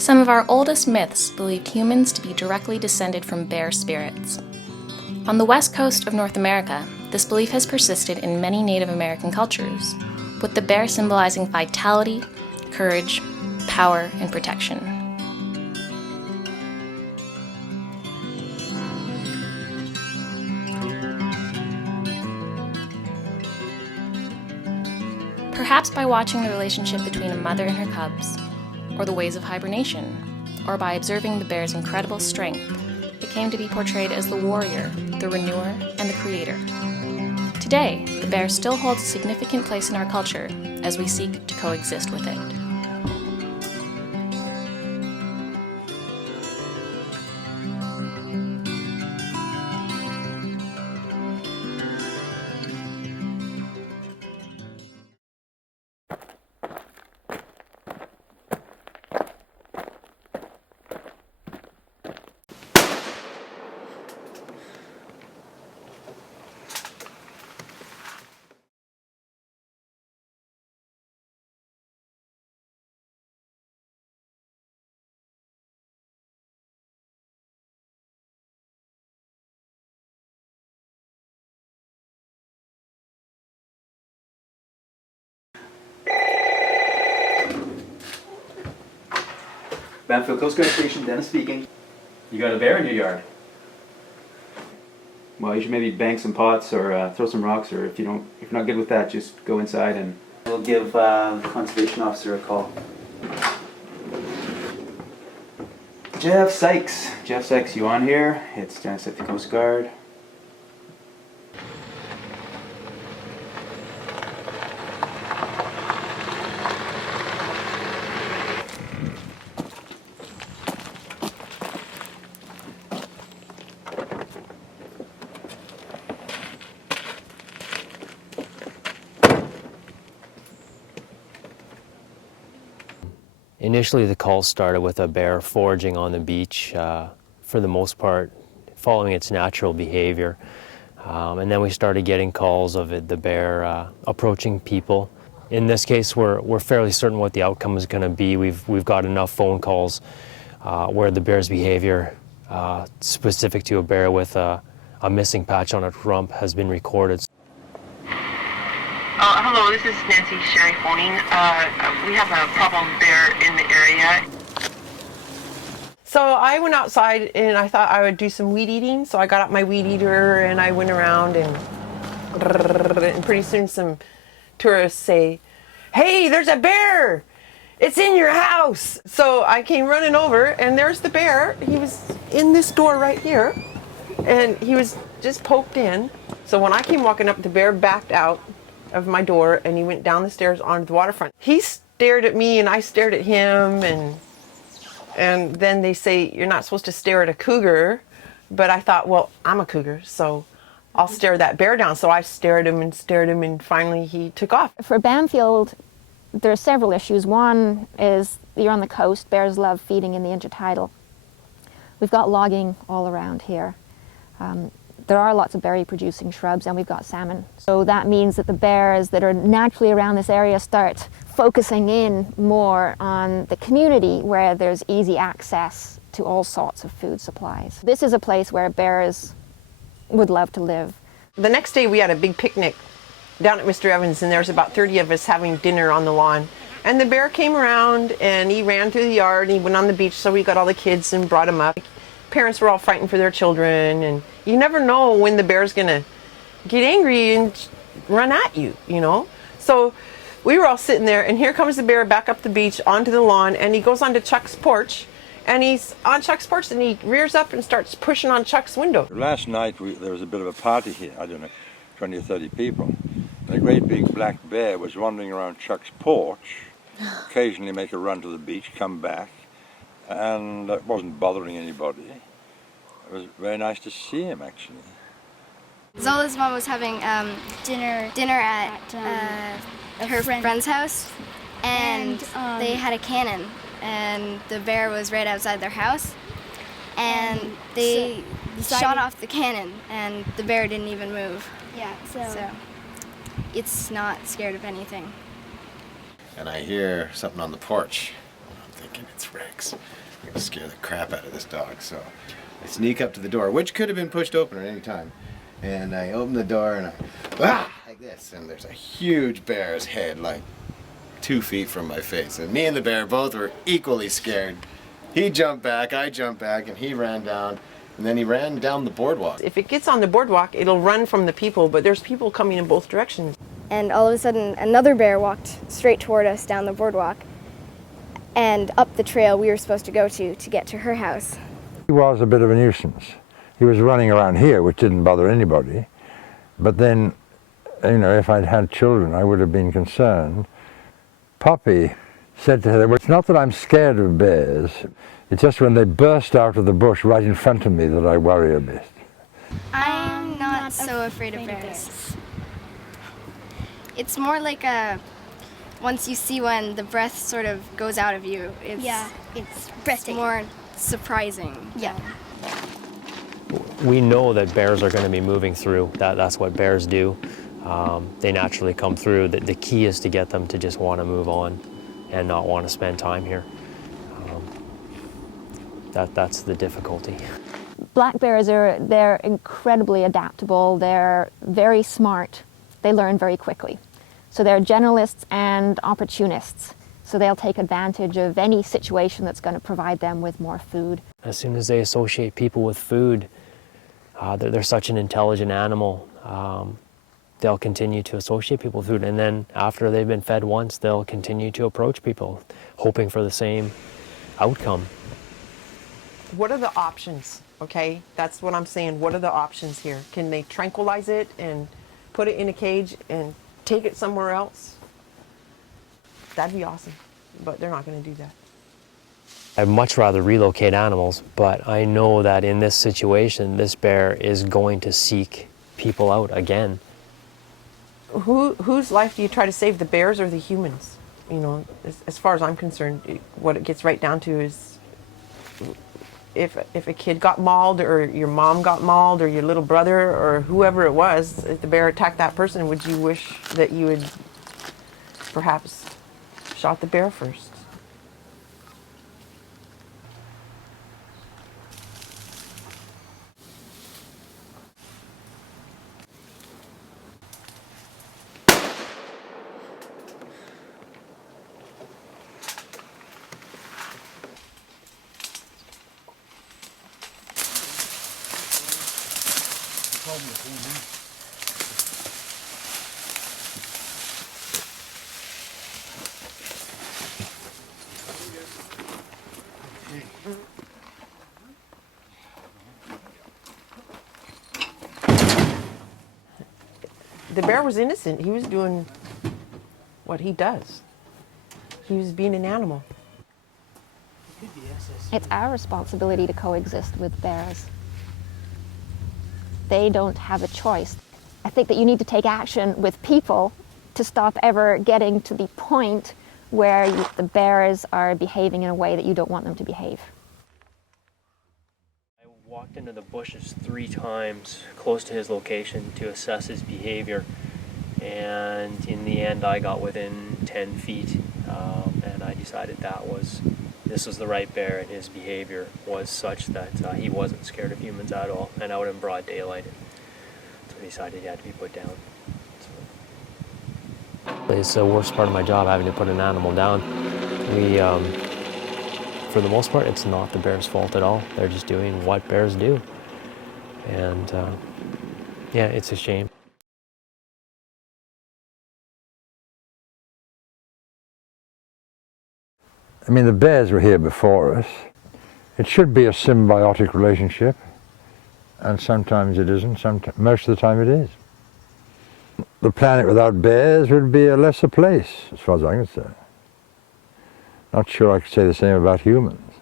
Some of our oldest myths believed humans to be directly descended from bear spirits. On the west coast of North America, this belief has persisted in many Native American cultures, with the bear symbolizing vitality, courage, power, and protection. Perhaps by watching the relationship between a mother and her cubs, or the ways of hibernation, or by observing the bear's incredible strength, it came to be portrayed as the warrior, the renewer, and the creator. Today, the bear still holds a significant place in our culture as we seek to coexist with it. Bamfield Coast Guard Station, Dennis speaking. You got a bear in your yard? Well, you should maybe bang some pots or throw some rocks, or if you're not good with that, just go inside and we'll give the conservation officer a call. Jeff Sykes, you on here? It's Dennis at the Coast Guard. Initially, the calls started with a bear foraging on the beach, for the most part, following its natural behavior. And then we started getting calls of the bear approaching people. In this case, we're fairly certain what the outcome is going to be. We've got enough phone calls where the bear's behavior, specific to a bear with a missing patch on its rump, has been recorded. Hello, this is Nancy Sherry phoning. We have a problem bear in the area. So I went outside and I thought I would do some weed eating. So I got out my weed eater and I went around and pretty soon some tourists say, "Hey, there's a bear! It's in your house!" So I came running over and there's the bear. He was in this door right here and he was just poked in. So when I came walking up, the bear backed out of my door and he went down the stairs onto the waterfront. He stared at me and I stared at him, and then they say you're not supposed to stare at a cougar, but I thought, well, I'm a cougar, so I'll stare that bear down. So I stared him and finally he took off. For Bamfield, there are several issues. One is you're on the coast. Bears love feeding in the intertidal. We've got logging all around here. There are lots of berry-producing shrubs, and we've got salmon. So that means that the bears that are naturally around this area start focusing in more on the community where there's easy access to all sorts of food supplies. This is a place where bears would love to live. The next day we had a big picnic down at Mr. Evans, and there was about 30 of us having dinner on the lawn. And the bear came around and he ran through the yard and he went on the beach, so we got all the kids and brought him up. Parents were all frightened for their children, and you never know when the bear's gonna get angry and run at you, you know? So we were all sitting there, and here comes the bear back up the beach onto the lawn, and he goes onto Chuck's porch, and he's on Chuck's porch, and he rears up and starts pushing on Chuck's window. Last night there was a bit of a party here, I don't know, 20 or 30 people, and a great big black bear was wandering around Chuck's porch, occasionally make a run to the beach, come back, and it wasn't bothering anybody. It was very nice to see him, actually. Zola's mom was having dinner at her friend's house, and they had a cannon, and the bear was right outside their house, and they shot off the cannon, and the bear didn't even move. Yeah, so it's not scared of anything. And I hear something on the porch. I'm thinking it's fricks, I'm gonna scare the crap out of this dog. So I sneak up to the door, which could have been pushed open at any time. And I open the door and like this, and there's a huge bear's head like 2 feet from my face. And me and the bear both were equally scared. He jumped back, I jumped back, and he ran down. And then he ran down the boardwalk. If it gets on the boardwalk, it'll run from the people, but there's people coming in both directions. And all of a sudden, another bear walked straight toward us down the boardwalk and up the trail we were supposed to go to get to her house. He was a bit of a nuisance. He was running around here, which didn't bother anybody. But then, you know, if I'd had children, I would have been concerned. Poppy said to her, well, it's not that I'm scared of bears, it's just when they burst out of the bush right in front of me that I worry a bit. I'm not so afraid of bears. It's more like once you see one, the breath sort of goes out of you. It's breathtaking. More surprising. Yeah. We know that bears are going to be moving through. That's what bears do. They naturally come through. The key is to get them to just want to move on and not want to spend time here. That's the difficulty. Black bears they're incredibly adaptable. They're very smart. They learn very quickly. So they're generalists and opportunists. So they'll take advantage of any situation that's going to provide them with more food. As soon as they associate people with food, they're such an intelligent animal. They'll continue to associate people with food, and then after they've been fed once, they'll continue to approach people, hoping for the same outcome. What are the options, okay? That's what I'm saying. What are the options here? Can they tranquilize it and put it in a cage and take it somewhere else? That'd be awesome, but they're not going to do that. I'd much rather relocate animals, but I know that in this situation, this bear is going to seek people out again. Whose life do you try to save, the bears or the humans? You know, as far as I'm concerned, what it gets right down to is if a kid got mauled, or your mom got mauled, or your little brother, or whoever it was, if the bear attacked that person, would you wish that you had perhaps shot the bear first? The bear was innocent. He was doing what he does. He was being an animal. It's our responsibility to coexist with bears. They don't have a choice. I think that you need to take action with people to stop ever getting to the point where the bears are behaving in a way that you don't want them to behave. I walked into the bushes 3 times close to his location to assess his behavior, and in the end I got within 10 feet and I decided this was the right bear, and his behavior was such that he wasn't scared of humans at all, and out in broad daylight. So I decided he had to be put down. So it's the worst part of my job, having to put an animal down. For the most part, it's not the bear's fault at all. They're just doing what bears do. And yeah, it's a shame. I mean, the bears were here before us. It should be a symbiotic relationship, and sometimes it isn't. Most of the time it is. The planet without bears would be a lesser place, as far as I'm concerned. Not sure I could say the same about humans.